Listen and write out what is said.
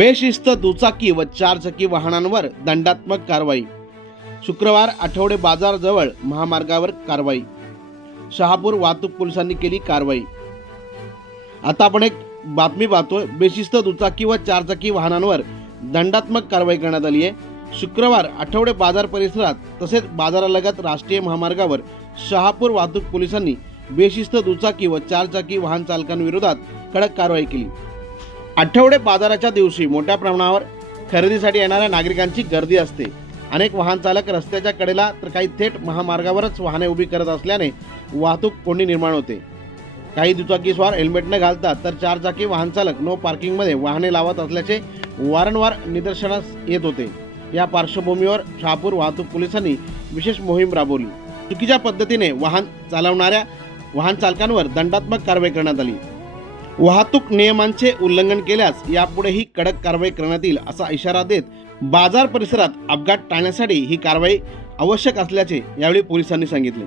बेशिस्त दुचाकी व चारचाकी वाहनांवर दंडात्मक कारवाई। शुक्रवार आठवडे बाजारजवळ महामार्गावर कारवाई। शहापूर वाहतूक पोलिसांनी केली कारवाई। आता आपण एक बातमी पाहतोय। बेशिस्त दुचाकी व चारचाकी वाहनांवर दंडात्मक कारवाई करण्यात आली आहे। शुक्रवार आठवडे बाजार परिसरात तसेच बाजारालगत राष्ट्रीय महामार्गावर शहापूर वाहतूक पोलिसांनी बेशिस्त दुचाकी व चारचाकी वाहन चालकांविरोधात कडक कारवाई केली। आठवडे बाजाराच्या दिवशी मोठ्या प्रमाणावर खरेदीसाठी येणाऱ्या नागरिकांची गर्दी असते। अनेक वाहन चालक रस्त्याच्या कडेला तर काही थेट महामार्गावरच वाहने उभी करत असल्याने वाहतूक कोंडी निर्माण होते। काही दुचाकीस्वार हेल्मेट न घालतात तर चारचाकी वाहन चालक नो पार्किंगमध्ये वाहने लावत असल्याचे वारंवार निदर्शनास येत होते। या पार्श्वभूमीवर शहापूर वाहतूक पोलिसांनी विशेष मोहीम राबवली। चुकीच्या पद्धतीने वाहन चालवणाऱ्या वाहन चालकांवर दंडात्मक कारवाई करण्यात आली। वाहतूक नियमांचे उल्लंघन केल्यास यापुढेही कडक कारवाई करण्यात येईल असा इशारा देत बाजार परिसरात अपघात टाळण्यासाठी ही कारवाई आवश्यक असल्याचे यावेळी पोलिसांनी सांगितले।